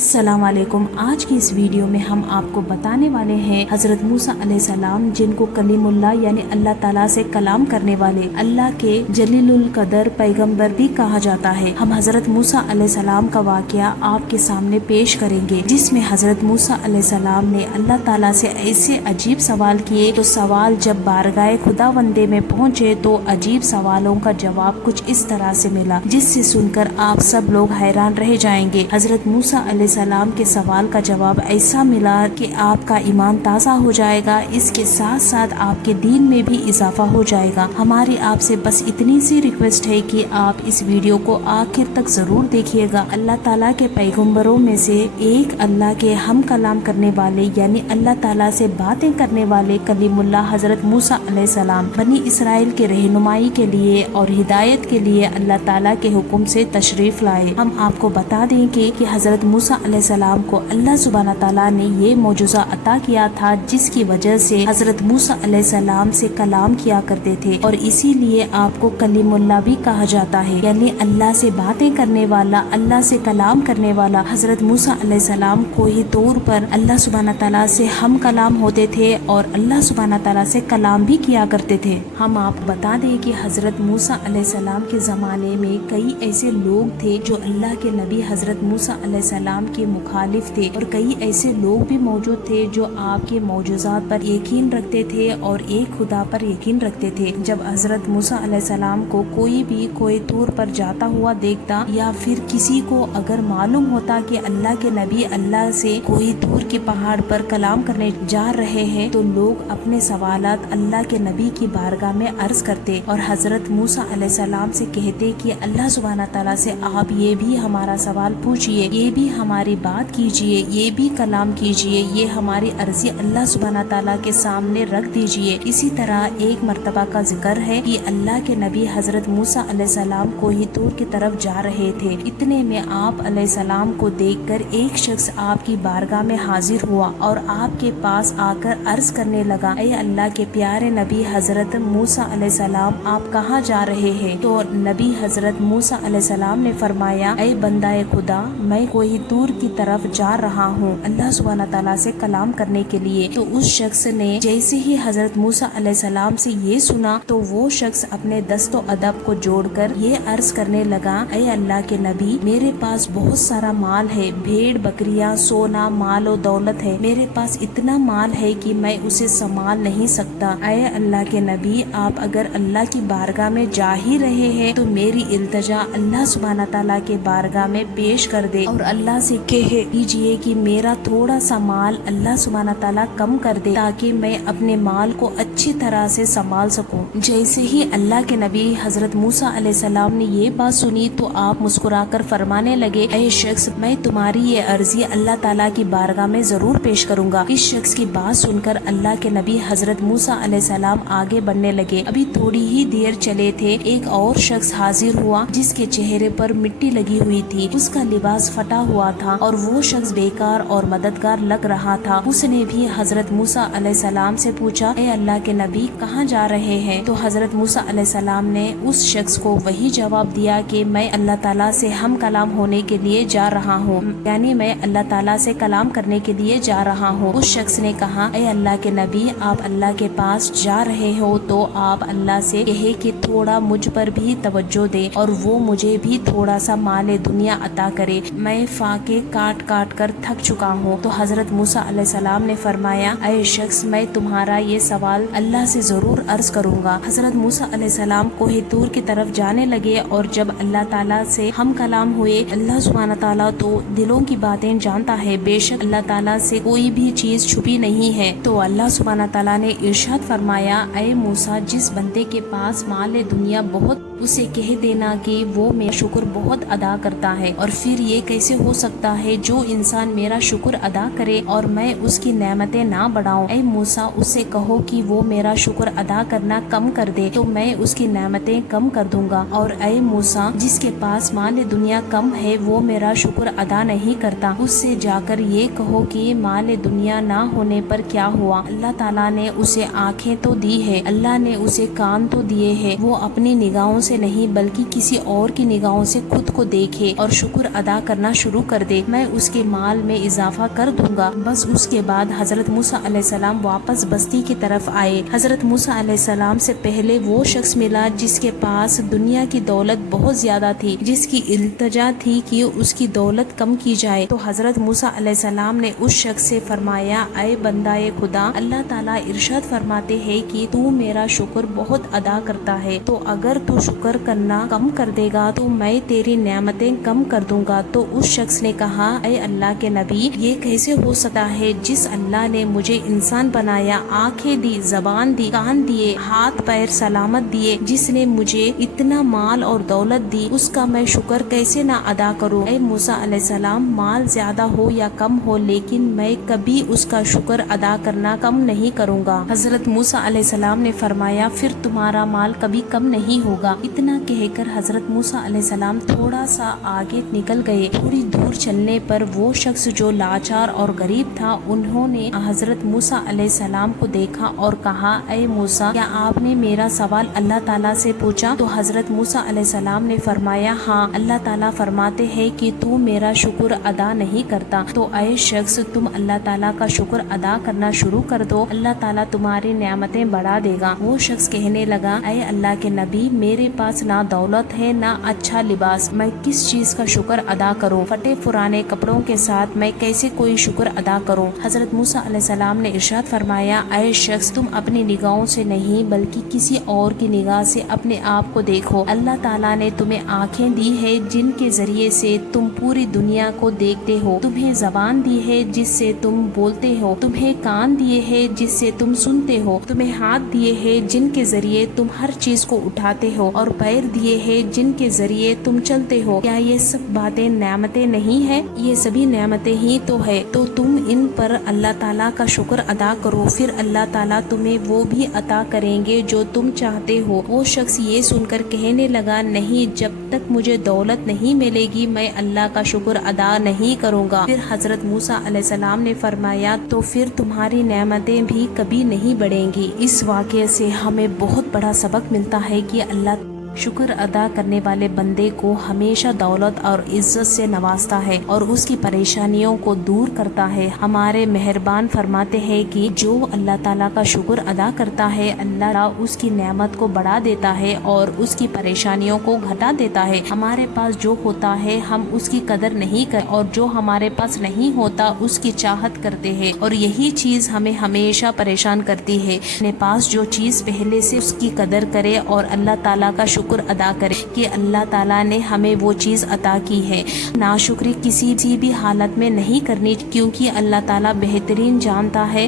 السلام علیکم۔ آج کی اس ویڈیو میں ہم آپ کو بتانے والے ہیں حضرت موسیٰ علیہ السلام، جن کو کلیم اللہ یعنی اللہ تعالیٰ سے کلام کرنے والے، اللہ کے جلیل القدر پیغمبر بھی کہا جاتا ہے۔ ہم حضرت موسیٰ علیہ السلام کا واقعہ آپ کے سامنے پیش کریں گے، جس میں حضرت موسیٰ علیہ السلام نے اللہ تعالیٰ سے ایسے عجیب سوال کیے تو سوال جب بارگاہ خداوندے میں پہنچے تو عجیب سوالوں کا جواب کچھ اس طرح سے ملا، جس سے سن کر آپ سب لوگ حیران رہ جائیں گے۔ حضرت موسیٰ علیہ السلام کے سوال کا جواب ایسا ملا کہ آپ کا ایمان تازہ ہو جائے گا، اس کے ساتھ ساتھ آپ کے دین میں بھی اضافہ ہو جائے گا۔ ہماری آپ سے بس اتنی سی ریکویسٹ ہے کہ آپ اس ویڈیو کو آخر تک ضرور دیکھیے گا۔ اللہ تعالیٰ کے پیغمبروں میں سے ایک، اللہ کے ہم کلام کرنے والے یعنی اللہ تعالیٰ سے باتیں کرنے والے کلیم اللہ حضرت موسیٰ علیہ السلام، بنی اسرائیل کے رہنمائی کے لیے اور ہدایت کے لیے اللہ تعالیٰ کے حکم سے تشریف لائے۔ ہم آپ کو بتا دیں کہ حضرت موسیٰ علیہ السلام کو اللہ سبحانہ تعالیٰ نے یہ معجزہ عطا کیا تھا، جس کی وجہ سے حضرت موسیٰ علیہ السلام سے کلام کیا کرتے تھے، اور اسی لیے آپ کو کلیم اللہ بھی کہا جاتا ہے، یعنی اللہ سے باتیں کرنے والا، اللہ سے کلام کرنے والا۔ حضرت موسیٰ علیہ السلام کوہ طور پر اللہ سبحانہ تعالیٰ سے ہم کلام ہوتے تھے اور اللہ سبحانہ تعالیٰ سے کلام بھی کیا کرتے تھے۔ ہم آپ بتا دیں کہ حضرت موسیٰ علیہ السلام کے زمانے میں کئی ایسے لوگ تھے جو اللہ کے نبی حضرت موسیٰ علیہ السلام کے مخالف تھے، اور کئی ایسے لوگ بھی موجود تھے جو آپ کے معجزات پر یقین رکھتے تھے اور ایک خدا پر یقین رکھتے تھے۔ جب حضرت موسیٰ علیہ السلام کو کوئی بھی کوہ طور پر جاتا ہوا دیکھتا، یا پھر کسی کو اگر معلوم ہوتا کہ اللہ کے نبی اللہ سے کوہ طور کے پہاڑ پر کلام کرنے جا رہے ہیں، تو لوگ اپنے سوالات اللہ کے نبی کی بارگاہ میں عرض کرتے اور حضرت موسیٰ علیہ السلام سے کہتے کہ اللہ سبحانہ تعالیٰ سے آپ یہ بھی ہمارا سوال پوچھئے، یہ بھی ہماری بات کیجئے، یہ بھی کلام کیجئے، یہ ہماری عرضی اللہ سبحانہ تعالیٰ کے سامنے رکھ دیجئے۔ اسی طرح ایک مرتبہ کا ذکر ہے کہ اللہ کے نبی حضرت موسیٰ علیہ السلام کوہ طور کی طرف جا رہے تھے، اتنے میں آپ علیہ السلام کو دیکھ کر ایک شخص آپ کی بارگاہ میں حاضر ہوا اور آپ کے پاس آ کر عرض کرنے لگا، اے اللہ کے پیارے نبی حضرت موسیٰ علیہ السلام، آپ کہاں جا رہے ہیں؟ تو نبی حضرت موسیٰ علیہ السلام نے فرمایا، اے بندہ خدا، میں کوہ طور کی طرف جا رہا ہوں اللہ سبحانہ تعالیٰ سے کلام کرنے کے لیے۔ تو اس شخص نے جیسے ہی حضرت موسیٰ علیہ السلام سے یہ سنا تو وہ شخص اپنے دست و ادب کو جوڑ کر یہ عرض کرنے لگا، اے اللہ کے نبی، میرے پاس بہت سارا مال ہے، بھیڑ بکریاں، سونا، مال و دولت ہے، میرے پاس اتنا مال ہے کہ میں اسے سنبھال نہیں سکتا۔ اے اللہ کے نبی، آپ اگر اللہ کی بارگاہ میں جا ہی رہے ہیں تو میری التجا اللہ سبحانہ تعالیٰ کے بارگاہ میں پیش کر دے اور اللہ سے کہہ دیجئے کہ میرا تھوڑا سا مال اللہ سبحانہ تعالیٰ کم کر دے، تاکہ میں اپنے مال کو اچھی طرح سے سنبھال سکوں۔ جیسے ہی اللہ کے نبی حضرت موسیٰ علیہ السلام نے یہ بات سنی تو آپ مسکرا کر فرمانے لگے، اے شخص، میں تمہاری یہ عرضی اللہ تعالیٰ کی بارگاہ میں ضرور پیش کروں گا۔ اس شخص کی بات سن کر اللہ کے نبی حضرت موسیٰ علیہ السلام آگے بڑھنے لگے۔ ابھی تھوڑی ہی دیر چلے تھے، ایک اور شخص حاضر ہوا جس کے چہرے پر مٹی لگی ہوئی تھی، اس کا لباس پھٹا ہوا تھا اور وہ شخص بیکار اور مددگار لگ رہا تھا۔ اس نے بھی حضرت موسیٰ علیہ السلام سے پوچھا، اے اللہ کے نبی، کہاں جا رہے ہیں؟ تو حضرت موسیٰ علیہ السلام نے اس شخص کو وہی جواب دیا کہ میں اللہ تعالیٰ سے ہم کلام ہونے کے لیے جا رہا ہوں، یعنی میں اللہ تعالیٰ سے کلام کرنے کے لیے جا رہا ہوں۔ اس شخص نے کہا، اے اللہ کے نبی، آپ اللہ کے پاس جا رہے ہو تو آپ اللہ سے کہے کہ تھوڑا مجھ پر بھی توجہ دے اور وہ مجھے بھی تھوڑا سا مال دنیا عطا کرے، میں فاقے کاٹ کاٹ کر تھک چکا ہوں۔ تو حضرت موسیٰ علیہ السلام نے فرمایا، اے شخص، میں تمہارا یہ سوال اللہ سے ضرور عرض کروں گا۔ حضرت موسیٰ علیہ السلام کوہ طور کی طرف جانے لگے، اور جب اللہ تعالیٰ سے ہم کلام ہوئے، اللہ سبحانہ تعالیٰ تو دلوں کی باتیں جانتا ہے، بے شک اللہ تعالیٰ سے کوئی بھی چیز چھپی نہیں ہے۔ تو اللہ سبحانہ تعالیٰ نے ارشاد فرمایا، اے موسیٰ، جس بندے کے پاس مال دنیا بہت، اسے کہہ دینا کہ وہ میرا شکر بہت ادا کرتا ہے۔ اور پھر یہ کیسے ہو سکتا ہے جو انسان میرا شکر ادا کرے اور میں اس کی نعمتیں نہ بڑھاؤں؟ اے موسیٰ، اس سے کہو کہ وہ میرا شکر ادا کرنا کم کر دے تو میں اس کی نعمتیں کم کر دوں گا۔ اور اے موسیٰ، جس کے پاس مال دنیا کم ہے وہ میرا شکر ادا نہیں کرتا، اس سے جا کر یہ کہو کہ مال دنیا نہ ہونے پر کیا ہوا؟ اللہ تعالیٰ نے اسے آنکھیں تو دی ہے، اللہ نے اسے کان تو دیے ہیں، وہ اپنی نگاہوں سے نہیں بلکہ کسی اور کی نگاہوں سے خود کو دیکھے اور شکر ادا کرنا شروع کر دے، میں اس کے مال میں اضافہ کر دوں گا۔ بس اس کے بعد حضرت موسیٰ علیہ السلام واپس بستی کی طرف آئے۔ حضرت موسیٰ علیہ السلام سے پہلے وہ شخص ملا جس کے پاس دنیا کی دولت بہت زیادہ تھی، جس کی التجا تھی کہ اس کی دولت کم کی جائے۔ تو حضرت موسیٰ علیہ السلام نے اس شخص سے فرمایا، اے بندہ خدا، اللہ تعالیٰ ارشاد فرماتے ہیں کہ تو میرا شکر بہت ادا کرتا ہے، تو اگر تو شکر کرنا کم کر دے گا تو میں تیری نعمتیں کم کر دوں گا۔ تو اس شخص نے کہا، اے اللہ کے نبی، یہ کیسے ہو سکتا ہے؟ جس اللہ نے مجھے انسان بنایا، آنکھیں دی، زبان دی، کان دیے، ہاتھ پیر سلامت دیے، جس نے مجھے اتنا مال اور دولت دی، اس کا میں شکر کیسے نہ ادا کروں؟ اے موسیٰ علیہ السلام، مال زیادہ ہو یا کم ہو، لیکن میں کبھی اس کا شکر ادا کرنا کم نہیں کروں گا۔ حضرت موسیٰ علیہ السلام نے فرمایا، پھر تمہارا مال کبھی کم نہیں ہوگا۔ اتنا کہہ کر حضرت موسیٰ علیہ السلام تھوڑا سا آگے نکل گئے۔ تھوڑی دور چلنے پر وہ شخص جو لاچار اور غریب تھا، انہوں نے حضرت موسیٰ علیہ السلام کو دیکھا اور کہا، اے موسیٰ، کیا آپ نے میرا سوال اللہ تعالیٰ سے پوچھا؟ تو حضرت موسیٰ علیہ السلام نے فرمایا، ہاں، اللہ تعالیٰ فرماتے ہیں کہ تو میرا شکر ادا نہیں کرتا، تو اے شخص، تم اللہ تعالیٰ کا شکر ادا کرنا شروع کر دو، اللہ تعالیٰ تمہاری نعمتیں بڑھا دے گا۔ وہ شخص کہنے لگا، اے اللہ کے نبی، میرے پاس نہ دولت ہے نہ اچھا لباس، میں کس چیز کا شکر ادا کروں؟ پھٹے پرانے کپڑوں کے ساتھ میں کیسے کوئی شکر ادا کروں؟ حضرت موسیٰ علیہ السلام نے ارشاد فرمایا، اے شخص، تم اپنی نگاہوں سے نہیں بلکہ کسی اور کی نگاہ سے اپنے آپ کو دیکھو۔ اللہ تعالیٰ نے تمہیں آنکھیں دی ہے جن کے ذریعے سے تم پوری دنیا کو دیکھتے ہو، تمہیں زبان دی ہے جس سے تم بولتے ہو، تمہیں کان دیے ہیں جس سے تم سنتے ہو، تمہیں ہاتھ دیے ہیں جن کے ذریعے تم ہر چیز کو اٹھاتے ہو، اور پیر دیے ہیں جن کے ذریعے تم چلتے ہو۔ کیا یہ سب باتیں نعمتیں نہیں ہیں؟ یہ سبھی نعمتیں ہی تو ہے، تو تم ان پر اللہ تعالیٰ کا شکر ادا کرو، پھر اللہ تعالیٰ تمہیں وہ بھی عطا کریں گے جو تم چاہتے ہو۔ وہ شخص یہ سن کر کہنے لگا، نہیں، جب تک مجھے دولت نہیں ملے گی میں اللہ کا شکر ادا نہیں کروں گا۔ پھر حضرت موسیٰ علیہ السلام نے فرمایا، تو پھر تمہاری نعمتیں بھی کبھی نہیں بڑھیں گی۔ اس واقعے سے ہمیں بہت بڑا سبق ملتا ہے کہ اللہ شکر ادا کرنے والے بندے کو ہمیشہ دولت اور عزت سے نوازتا ہے اور اس کی پریشانیوں کو دور کرتا ہے۔ ہمارے مہربان فرماتے ہیں کہ جو اللہ تعالیٰ کا شکر ادا کرتا ہے، اللہ اس کی نعمت کو بڑھا دیتا ہے اور اس کی پریشانیوں کو گھٹا دیتا ہے۔ ہمارے پاس جو ہوتا ہے ہم اس کی قدر نہیں کرتے، اور جو ہمارے پاس نہیں ہوتا اس کی چاہت کرتے ہیں، اور یہی چیز ہمیں ہمیشہ پریشان کرتی ہے۔ اپنے پاس جو چیز پہلے سے اس کی قدر کرے اور اللہ تعالیٰ کا شکر ادا کرے کہ اللہ تعالیٰ نے ہمیں وہ چیز عطا کی ہے۔ ناشکری کسی بھی حالت میں نہیں کرنی، کیونکہ اللہ تعالیٰ بہترین جانتا ہے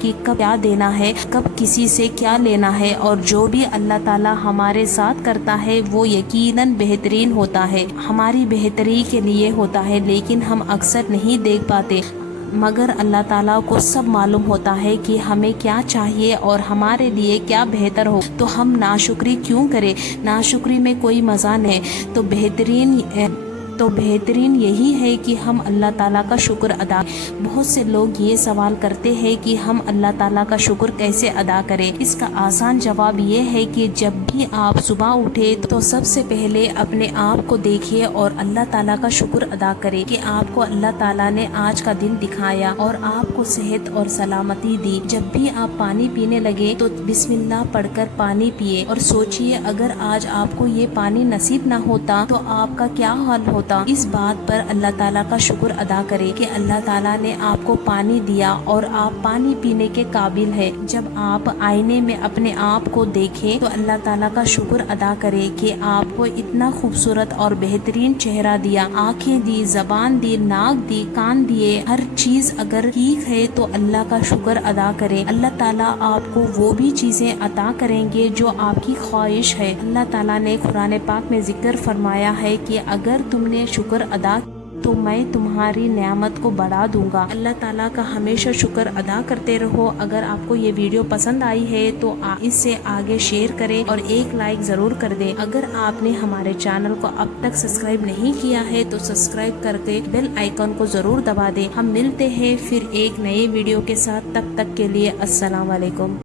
کہ کب کیا دینا ہے، کب کسی سے کیا لینا ہے، اور جو بھی اللہ تعالیٰ ہمارے ساتھ کرتا ہے وہ یقیناً بہترین ہوتا ہے، ہماری بہتری کے لیے ہوتا ہے، لیکن ہم اکثر نہیں دیکھ پاتے۔ مگر اللہ تعالیٰ کو سب معلوم ہوتا ہے کہ ہمیں کیا چاہیے اور ہمارے لیے کیا بہتر ہو، تو ہم ناشکری کیوں کریں؟ ناشکری میں کوئی مزہ نہیں، تو بہترین یہی ہے کہ ہم اللہ تعالیٰ کا شکر ادا کریں۔ بہت سے لوگ یہ سوال کرتے ہیں کہ ہم اللہ تعالیٰ کا شکر کیسے ادا کریں؟ اس کا آسان جواب یہ ہے کہ جب بھی آپ صبح اٹھے تو سب سے پہلے اپنے آپ کو دیکھیے اور اللہ تعالیٰ کا شکر ادا کریں کہ آپ کو اللہ تعالیٰ نے آج کا دن دکھایا اور آپ کو صحت اور سلامتی دی۔ جب بھی آپ پانی پینے لگے تو بسم اللہ پڑھ کر پانی پیے، اور سوچئے اگر آج آپ کو یہ پانی نصیب نہ ہوتا تو آپ کا کیا حال ہوتا۔ اس بات پر اللہ تعالیٰ کا شکر ادا کرے کہ اللہ تعالیٰ نے آپ کو پانی دیا اور آپ پانی پینے کے قابل ہے۔ جب آپ آئینے میں اپنے آپ کو دیکھیں تو اللہ تعالیٰ کا شکر ادا کرے کہ آپ کو اتنا خوبصورت اور بہترین چہرہ دیا، آنکھیں دی، زبان دی، ناک دی، کان دیے، ہر چیز اگر ٹھیک ہے تو اللہ کا شکر ادا کرے۔ اللہ تعالیٰ آپ کو وہ بھی چیزیں عطا کریں گے جو آپ کی خواہش ہے۔ اللہ تعالیٰ نے قرآن پاک میں ذکر فرمایا ہے کہ اگر تم نے شکر ادا تو میں تمہاری نعمت کو بڑھا دوں گا۔ اللہ تعالیٰ کا ہمیشہ شکر ادا کرتے رہو۔ اگر آپ کو یہ ویڈیو پسند آئی ہے تو اس سے آگے شیئر کریں اور ایک لائک ضرور کر دیں۔ اگر آپ نے ہمارے چینل کو اب تک سبسکرائب نہیں کیا ہے تو سبسکرائب کر کے بیل آئیکن کو ضرور دبا دیں۔ ہم ملتے ہیں پھر ایک نئے ویڈیو کے ساتھ، تب تک کے لیے السلام علیکم۔